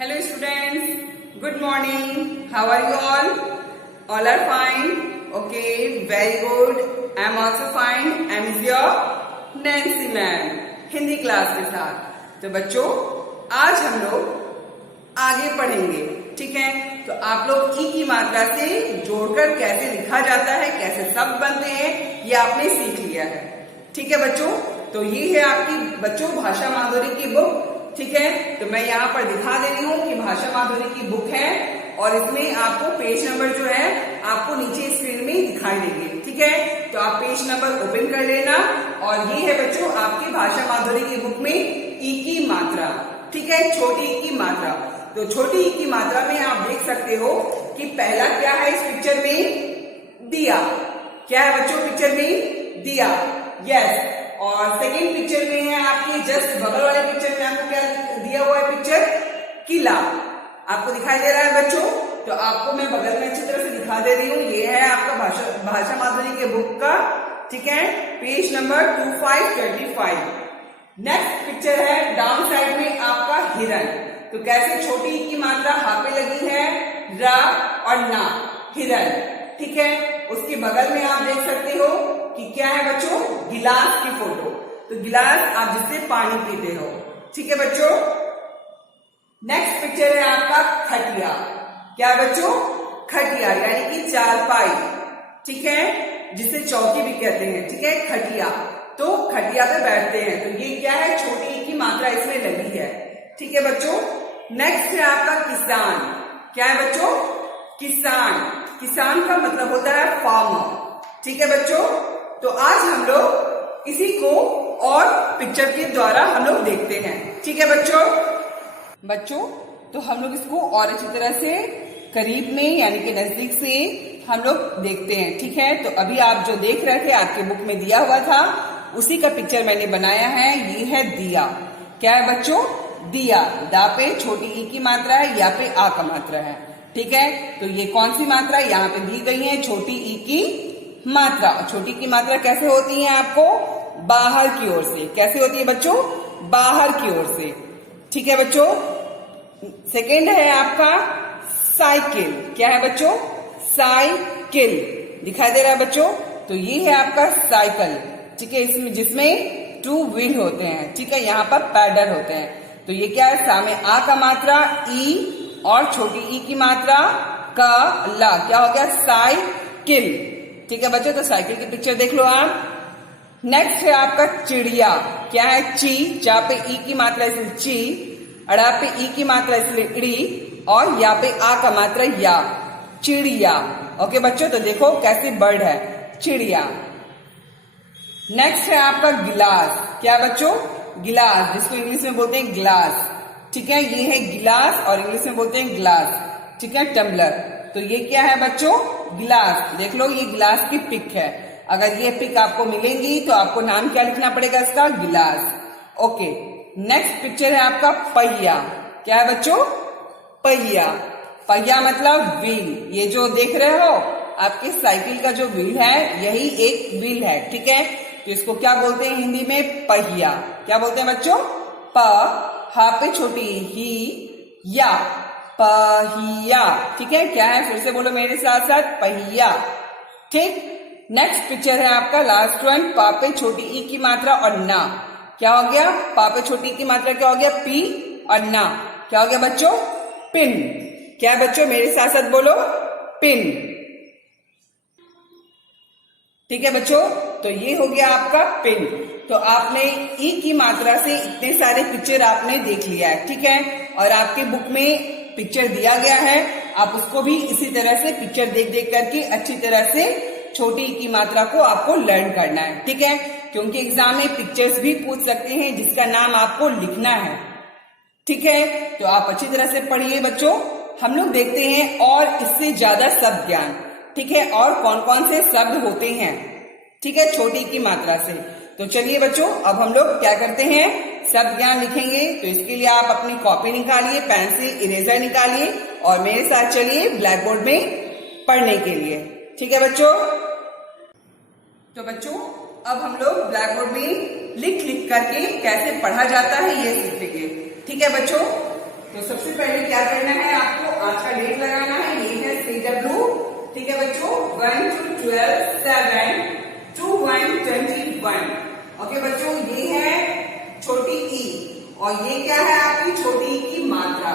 Hello students, good morning. How are you all? All are fine? Okay, very good. I am also fine. I am your Nancy ma'am. Hindi class के साथ। तो बच्चों आज हम लोग आगे पढ़ेंगे, ठीक है। तो आप लोग ई की मात्रा से जोड़कर कैसे लिखा जाता है, कैसे शब्द बनते हैं, ये आपने सीख लिया है, ठीक है बच्चों। तो ये है आपकी बच्चों भाषा माधुरी की बुक, ठीक है। तो मैं यहाँ पर दिखा दे रही हूँ कि भाषा माधुरी की बुक है और इसमें आपको पेज नंबर जो है आपको नीचे स्क्रीन में दिखाई देंगे, ठीक है। तो आप पेज नंबर ओपन कर लेना और ये है बच्चों आपकी भाषा माधुरी की बुक में ई की मात्रा, ठीक है, छोटी ई की मात्रा। तो छोटी ई की मात्रा में आप देख सकते हो कि पहला क्या है इस पिक्चर में, दिया। क्या है बच्चों पिक्चर में, दिया, यस। और सेकेंड पिक्चर में है आपकी जस्ट बगल वाले पिक्चर में आपको क्या दिया हुआ है पिक्चर, किला। आपको दिखाई दे रहा है बच्चों। तो आपको मैं बगल में अच्छी तरह से दिखा दे रही हूँ। ये है आपका भाषा माधुरी के बुक का, ठीक है, पेज नंबर 2525। नेक्स्ट पिक्चर है डाउन साइड में आपका हिरन। तो कैसे छोटी की मात्रा हा पे लगी है, रा और ना, हिरन, ठीक है। उसके बगल में आप देख सकते हो कि क्या है बच्चों, गिलास की फोटो। तो गिलास आप जिससे पानी पीते हो, ठीक है बच्चों। नेक्स्ट पिक्चर है आपका खटिया। क्या है बच्चों, खटिया यानी कि चारपाई, ठीक है, जिसे चौकी भी कहते हैं, ठीक है, खटिया। तो खटिया पे बैठते हैं। तो ये क्या है, छोटी की मात्रा इसमें लगी है, ठीक है बच्चों। नेक्स्ट है आपका किसान। क्या है बच्चों, किसान। किसान का मतलब होता है फार्मर, ठीक है बच्चों। तो आज हम लोग इसी को और पिक्चर के द्वारा हम लोग देखते हैं, ठीक है बच्चों। तो हम लोग इसको और अच्छी तरह से करीब में यानी कि नजदीक से हम लोग देखते हैं, ठीक है। तो अभी आप जो देख रहे थे आपके बुक में दिया हुआ था उसी का पिक्चर मैंने बनाया है। ये है दिया। क्या है बच्चों, दिया। दा पे छोटी ई की मात्रा है, या पे आ का मात्रा है, ठीक है। तो ये कौन सी मात्रा यहाँ पे दी गई है, छोटी ई की मात्रा। छोटी की मात्रा कैसे होती है आपको, बाहर की ओर से। कैसे होती है बच्चों, बाहर की ओर से, ठीक है बच्चों। सेकेंड है आपका साइकिल। क्या है बच्चों, साइकिल। दिखाई दे रहा है बच्चों। तो ये है आपका साइकिल, ठीक है, इसमें जिसमें 2 व्हील होते हैं, ठीक है, यहाँ पर पैडल होते हैं। तो ये क्या है, सामने आ का मात्रा ई और छोटी ई की मात्रा का ला। क्या हो गया, साइकिल, ठीक है बच्चों। तो साइकिल की पिक्चर देख लो आप। नेक्स्ट है आपका चिड़िया। क्या है, ची। चा पे ई की मात्रा इसलिए ची, अड़ा पे ई की मात्रा इसलिए इड़ी और या पे आ का मात्रा या, चिड़िया। ओके बच्चों। तो देखो कैसे बर्ड है, चिड़िया। नेक्स्ट है आपका गिलास। क्या बच्चों, गिलास, जिसको इंग्लिश में बोलते हैं ग्लास, ठीक है। ये है गिलास और इंग्लिश में बोलते हैं ग्लास, ठीक है, टम्बलर। तो ये क्या है बच्चों, गिलास। देख लो ये गिलास की पिक है। अगर ये पिक आपको मिलेंगी तो आपको नाम क्या लिखना पड़ेगा इसका, गिलास। ओके। नेक्स्ट पिक्चर है आपका पहिया। क्या है बच्चों, पहिया। पहिया मतलब व्हील। ये जो देख रहे हो आपके साइकिल का जो व्हील है यही एक व्हील है, ठीक है। तो इसको क्या बोलते हैं हिंदी में, पहिया। क्या बोलते हैं बच्चों, प, हा पे छोटी ही, या, पहिया, ठीक है। क्या है, फिर से बोलो मेरे साथ साथ, पहिया, ठीक। नेक्स्ट पिक्चर है आपका लास्ट वन, पा पे छोटी ई की मात्रा और ना। क्या हो गया, पा पे छोटी ई की मात्रा क्या हो गया, पी और ना। क्या हो गया बच्चों, पिन। क्या है बच्चों, मेरे साथ साथ बोलो, पिन, ठीक है बच्चों। तो ये हो गया आपका पिन। तो आपने ई की मात्रा से इतने सारे पिक्चर आपने देख लिया है, ठीक है। और आपके बुक में पिक्चर दिया गया है, आप उसको भी इसी तरह से पिक्चर देख देख करके अच्छी तरह से छोटी की मात्रा को आपको लर्न करना है, ठीक है। क्योंकि एग्जाम में पिक्चर्स भी पूछ सकते हैं जिसका नाम आपको लिखना है, ठीक है। तो आप अच्छी तरह से पढ़िए बच्चों। हम लोग देखते हैं और इससे ज्यादा शब्द ज्ञान, ठीक है, और कौन कौन से शब्द होते हैं, ठीक है, छोटी की मात्रा से। तो चलिए बच्चों अब हम लोग क्या करते हैं, शब्द ज्ञान लिखेंगे। तो इसके लिए आप अपनी कॉपी निकालिए, पेन से इरेजर निकालिए और मेरे साथ चलिए ब्लैक बोर्ड में पढ़ने के लिए, ठीक है बच्चों। तो बच्चों अब हम लोग ब्लैक बोर्ड में लिख लिख करके कैसे पढ़ा जाता है ये सीखेंगे, ठीक है बच्चों। तो सबसे पहले क्या करना है, आपको आज का डेट लगाना है, ये है CW, ठीक है बच्चों, 1 to 12 7 to 121। ओके बच्चों, ये है छोटी ई और ये क्या है आपकी छोटी ई की मात्रा।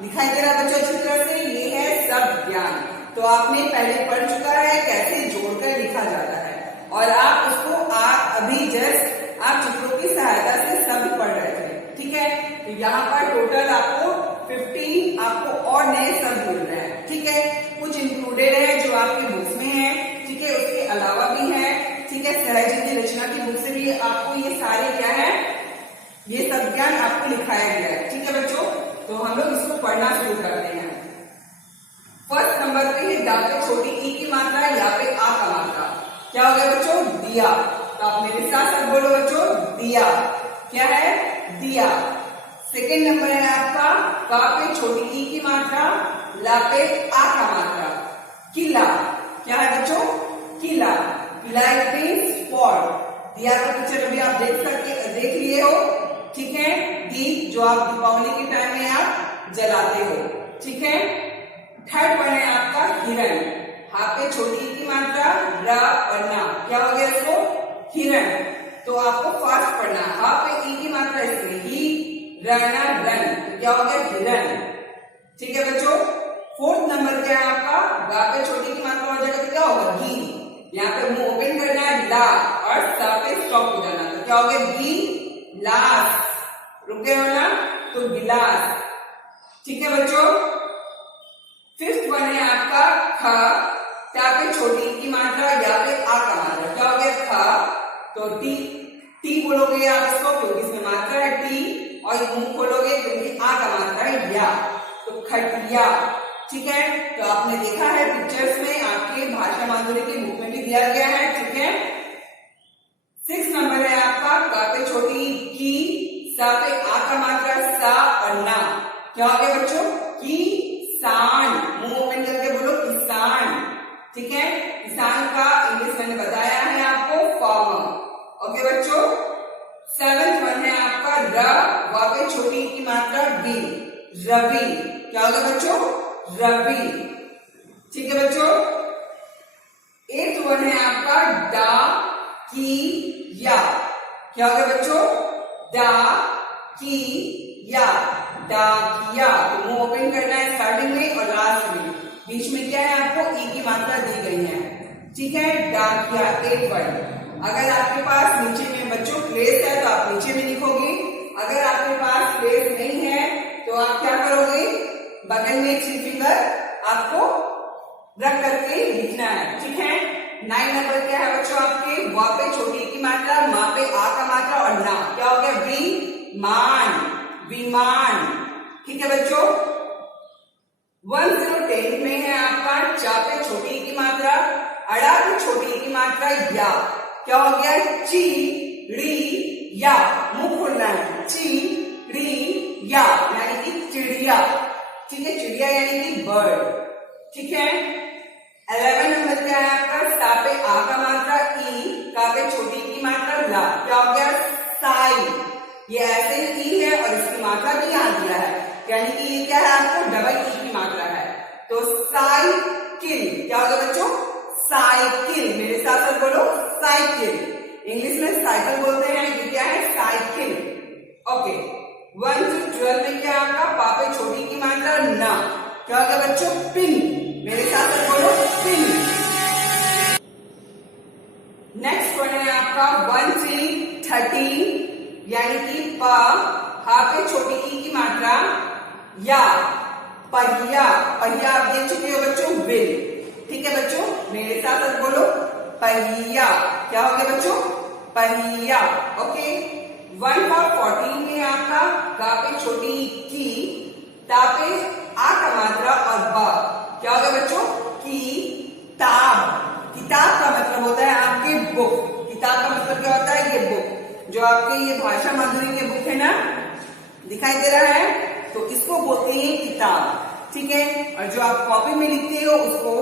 दिखाई दे रहा है बच्चों अच्छी तरह से, ये है सब ज्ञान। तो आपने पहले पढ़ चुका है कैसे जोड़कर लिखा जाता है और आप उसको अभी जस्ट आप चित्रों की सहायता से सब पढ़ रहे थे, ठीक है। तो यहाँ पर टोटल आपको 15 आपको और नए शब्द मिल रहे हैं, ठीक है। कुछ इंक्लूडेड है जो आपकी बुक्स में है, ठीक है, उसके अलावा भी है, ठीक है। सहज की रचना की बुक से भी आपको ये सारे क्या है, ये सब ज्ञान आपको लिखाया गया है, ठीक है बच्चों। तो हम लोग इसको पढ़ना शुरू करते हैं। फर्स्ट नंबर पे है दा पे छोटी ई की मात्रा, या पे आ का मात्रा। क्या हो गया बच्चों, दिया। तो आप मेरे साथ साथ बोलो बच्चों, दिया। क्या है, दिया। सेकेंड नंबर है आपका का पे छोटी ई की मात्रा, ला पे आ का मात्रा, किला। क्या है बच्चों, किला। किला इट मीन्स पॉट। दिया का पिक्चर अभी आप देख लिए हो, ठीक है। दीप जो आप दीपावली के टाइम में आप जलाते हो, ठीक है। थर्ड वन है आपका हिरण। हा पे छोटी की मात्रा, र और ना। क्या हो गया इसको, हिरण। तो आपको फास्ट पढ़ना, हा पे ई की मात्रा इसमें ही, रना रन। तो क्या हो गया, हिरण, ठीक है बच्चों। फोर्थ नंबर क्या है आपका, गा पे छोटी की मात्रा हो जाएगा तो क्या होगा, घी। यहाँ पे मुंह ओपन करना है, ला, और सा पे स्टॉप हो जाना। तो क्या हो गया, घी लास। रुक गए हो ना, तो गिलास, ठीक है बच्चों। फिफ्थ वन है आपका ख, क्या पे छोटी की मात्रा, या पे आ का मात्रा। क्या हो गया, ख। तो टी, टी बोलोगे आप इसको क्योंकि इसमें मात्रा है टी, और मुंह खोलोगे क्योंकि आ का मात्रा है या। तो खटिया, ठीक है। तो आपने देखा है पिक्चर्स में, आपके भाषा माधुरी की बुक में भी दिया गया है, ठीक है। 6 नंबर है आपका का पे छोटी की, सा पे आ का मात्रा, सा और ना। क्या हो गया बच्चों, किसान। मुंह ओपन करके बोलो किसान, ठीक है। किसान का इंग्लिश मैंने बताया है आपको, फार्मर। ओके बच्चों। 7th वन है आपका र, वा पे छोटी की मात्रा, वी, रवि। क्या हो गया बच्चों, रवि, ठीक है बच्चों। 8th वन है आपका डा की या। क्या हो गया बच्चों, डा की या, डाकिया। तो मुंह ओपन करना है स्टार्टिंग में और लास्ट में, बीच में क्या है आपको ई की मात्रा दी गई है, ठीक है। डाकिया 8 वर्ड। अगर आपके पास नीचे में बच्चों प्लेस है तो आप नीचे में लिखोगे, अगर आपके पास प्लेस नहीं है तो आप क्या करोगे, बगल में 3 फिंगर आपको रख करके लिखना है, ठीक है। 9 नंबर क्या है बच्चों आपके, वा पे छोटी की मात्रा, मा पे आ का मात्रा और ना। क्या हो गया, विमान, विमान, ठीक है बच्चों। 1010 में है आपका चा पे छोटी की मात्रा, अड़ा पे छोटी की मात्रा, या। क्या हो गया, ची री या। मुंह खोलना है, ची री या यानी कि चिड़िया, ठीक है। चिड़िया यानी कि बर्ड, ठीक है। 11 नंबर क्या है आपका, सा पे आ का मात्रा, ई, का पे छोटी की मात्रा, ला। क्या हो गया, साई। ये ऐसे ही ई है और इसकी मात्रा भी यहाँ दिया है, यानी कि ये क्या है आपको डबल ई की मात्रा है। तो साइकिल। क्या होगा बच्चों, साइकिल। मेरे साथ साथ बोलो साइकिल। इंग्लिश में साइकिल बोलते हैं, ये क्या है, साइकिल। ओके। 1 to 12 में क्या आपका, पापे छोटी की मात्रा, ना। क्या होगा बच्चों, पिन। मेरे साथ साथ बोलो पिन। नेक्स्ट वन है आपका 1 से 13 यानी कि प, हा पे छोटी ई की मात्रा, या, पहिया। पहिया आप देख चुके हो बच्चों, व्हील, ठीक है बच्चों। मेरे साथ साथ बोलो पहिया। क्या हो गया बच्चों, पहिया। ओके। 1 for 14 में आपका गा पे छोटी ई की, ता पे आ का मात्रा और बा। क्या हो गया बच्चों, किताब। किताब का मतलब होता है आपकी बुक। किताब का मतलब क्या होता है, ये बुक जो आपके ये भाषा माधुरी की बुक है ना, दिखाई दे रहा है, तो इसको बोलते हैं किताब, ठीक है। और जो आप कॉपी में लिखते हो उसको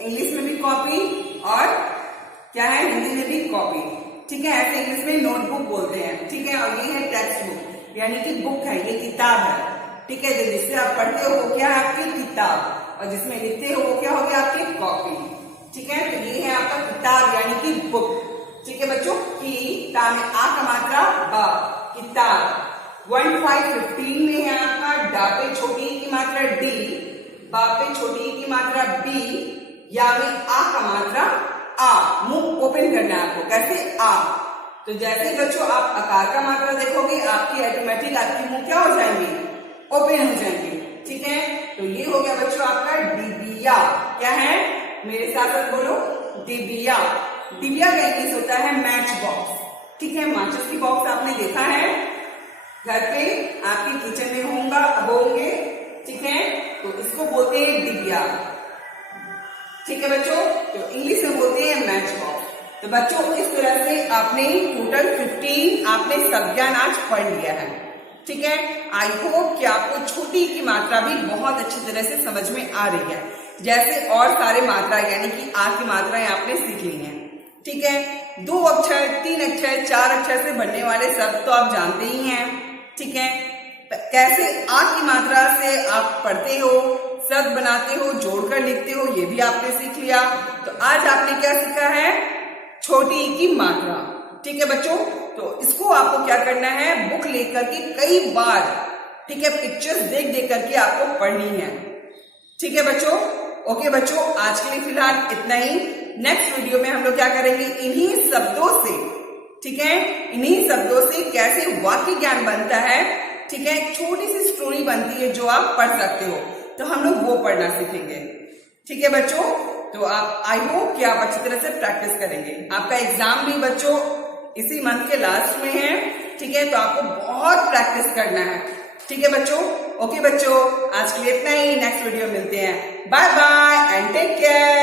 इंग्लिश में भी कॉपी और क्या है, हिंदी में भी कॉपी, ठीक है। ऐसे इंग्लिश में नोटबुक बोलते हैं, ठीक है। और ये है टेक्स्ट बुक यानी कि बुक है, ये किताब है, ठीक है, तो जिससे आप पढ़ते हो वो क्या है आपकी किताब, और जिसमें लिखते हो वो क्या हो गया आपकी कॉपी। ठीक है, तो ये है आपका किताब यानी कि बुक। ठीक है बच्चों, की ता में आ का मात्रा बा, किताब। 1515 में है आपका डा पे छोटी की मात्रा डी, बा पे छोटी की मात्रा बी, या में आ का मात्रा आ। मुंह ओपन करना है आपको, कैसे आ। तो जैसे ही बच्चों आप आकार का मात्रा देखोगे आपकी ऑटोमेटिक आपकी मुंह क्या हो जाएंगे, ओपन हो जाएंगे। ठीक है, तो ये हो गया बच्चों आपका डिबिया। क्या है, मेरे साथ साथ बोलो, डिबिया। डिबिया का इंग्लिश होता है मैच बॉक्स। ठीक है, माचिस की बॉक्स आपने देखा है घर पे, आपके किचन में होंगे। ठीक है, तो इसको बोलते हैं डिबिया। ठीक है बच्चों, तो इंग्लिश में बोलते हैं मैच बॉक्स। तो बच्चों इस तरह से आपने टोटल 15 आपने संज्ञान आज पढ़ लिया है। ठीक है, आई होप कि आपको छोटी की मात्रा भी बहुत अच्छी तरह से समझ में आ रही है, जैसे और सारे मात्रा यानी कि आ की मात्राएं आपने सीख ली हैं। ठीक है, 2 अक्षर, 3 अक्षर, 4 अक्षर से बनने वाले शब्द तो आप जानते ही हैं। ठीक है, कैसे आ की मात्रा से आप पढ़ते हो, शब्द बनाते हो, जोड़कर लिखते हो, ये भी आपने सीख लिया। तो आज आपने क्या सीखा है, छोटी की मात्रा। ठीक है बच्चों, तो इसको आपको क्या करना है, बुक लेकर के कई बार, ठीक है, पिक्चर्स देख देख करके आपको पढ़नी है। ठीक है बच्चों, ओके बच्चों, आज के लिए फिलहाल इतना ही। नेक्स्ट वीडियो में हम लोग क्या करेंगे, इन्हीं शब्दों से, ठीक है, इन्हीं शब्दों से कैसे वाक्य ज्ञान बनता है। ठीक है, छोटी सी स्टोरी बनती है जो आप पढ़ सकते हो, तो हम लोग वो पढ़ना सीखेंगे। ठीक है बच्चों, तो आप आई होप कि आप अच्छी तरह से प्रैक्टिस करेंगे। आपका एग्जाम भी बच्चों इसी मंथ के लास्ट में है। ठीक है, तो आपको बहुत प्रैक्टिस करना है। ठीक है बच्चों, ओके बच्चों, आज के लिए इतना ही। नेक्स्ट वीडियो मिलते हैं। Bye bye and take care.